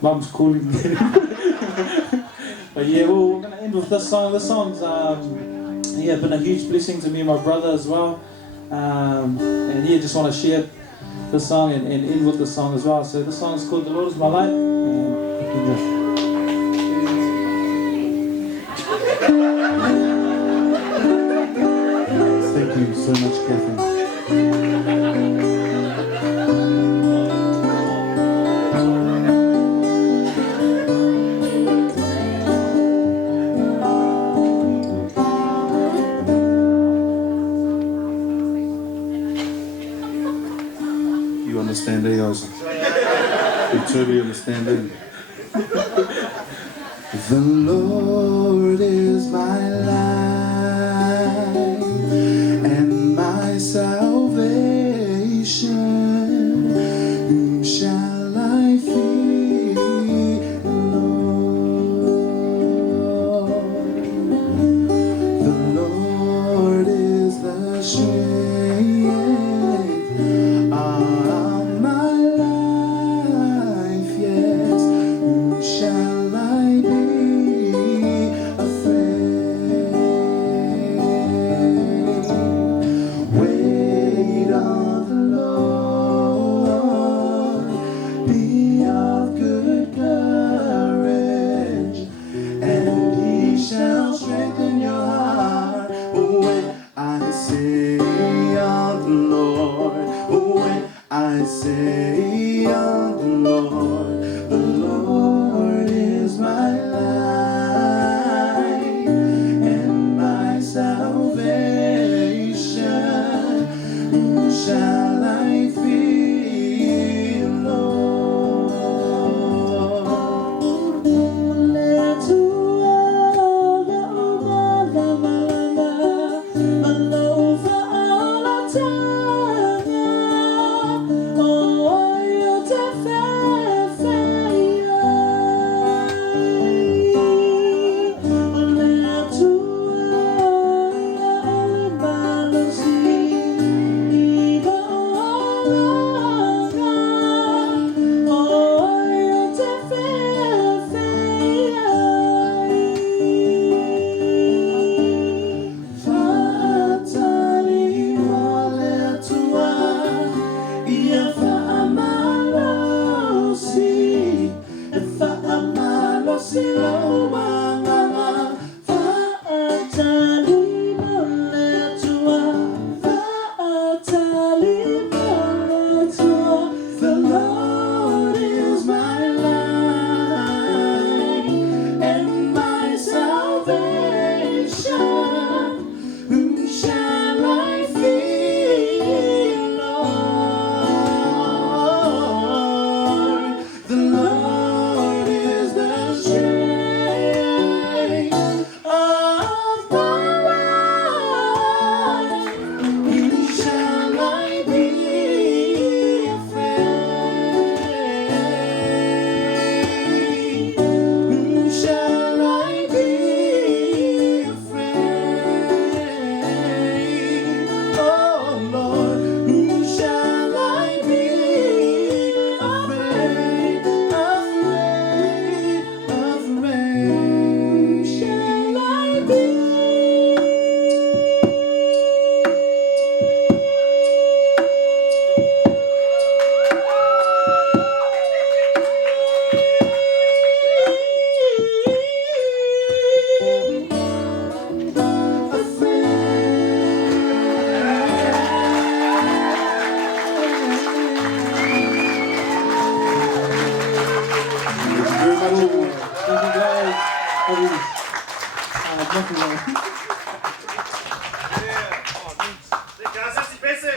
Mum's calling me. But yeah, well, we're going to end with this song. This song's been a huge blessing to me and my brother as well. And yeah, just want to share this song and end with this song as well. So this song is called The Lord Is My Light. Thank you so much, Kathy. You understand Adeaze? You totally understand it. The Lord is my light and my salvation. Whom shall I fear, Lord? The Lord is the strength of my life, yes. Whom shall I be afraid? Wait on the Lord, be of good courage, and He shall strengthen your heart. When I say on the Lord, when I say on the Lord is my light and my salvation. Whom shall I fear, Lord? Let to all the over all our time. Oh, you The Lord is my light and my salvation. Whom shall I fear, Lord? The Lord is the strength of my life. Whom shall I be afraid? Whom shall I be afraid? Oh Lord, whom shall I be afraid? Afraid, shall I be? Ja, das ist die beste.